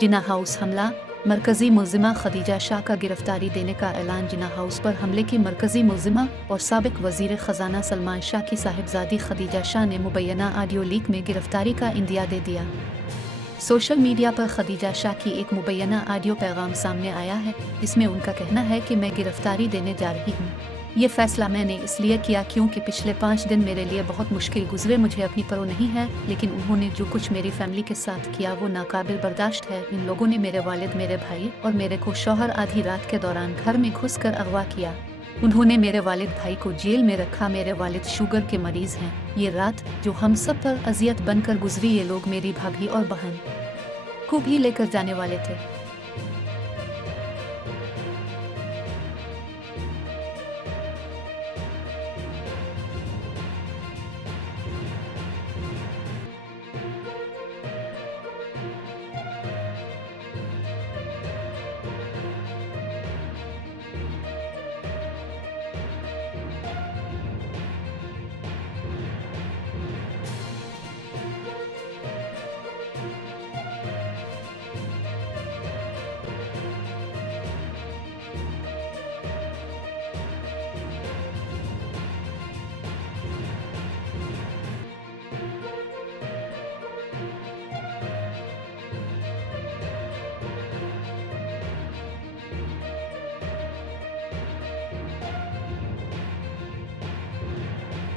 जिन्ना house हमला, मरकजी मुलजिमा खदीजा शाह का गिरफ्तारी देने का ऐलान। जिन्ना हाउस पर हमले की मरकजी मुलजिमा और साबिक वजीर ख़जाना सलमान शाह की साहिबजादी खदीजा शाह ने मुबैना ऑडियो लीक में गिरफ्तारी का इंदिया दे दिया। सोशल मीडिया पर खदीजा शाह की एक मुबैना ऑडियो पैगाम सामने आया है, जिसमें उनका कहना है कि मैं गिरफ्तारी देने जा रही हूँ। ये फैसला मैंने इसलिए किया क्योंकि पिछले 5 दिन मेरे लिए बहुत मुश्किल गुजरे। मुझे अपनी परो नहीं है, लेकिन उन्होंने जो कुछ मेरी फैमिली के साथ किया वो नाकाबिल बर्दाश्त है। इन लोगों ने मेरे वालिद, मेरे भाई और मेरे को शौहर आधी रात के दौरान घर में घुसकर अगवा किया। उन्होंने मेरे वालिद भाई को जेल में रखा। मेरे वालिद शुगर के मरीज हैं। ये रात जो हम सब पर अजियत बनकर गुजरी, ये लोग मेरी भाभी और बहन को भी लेकर जाने वाले थे।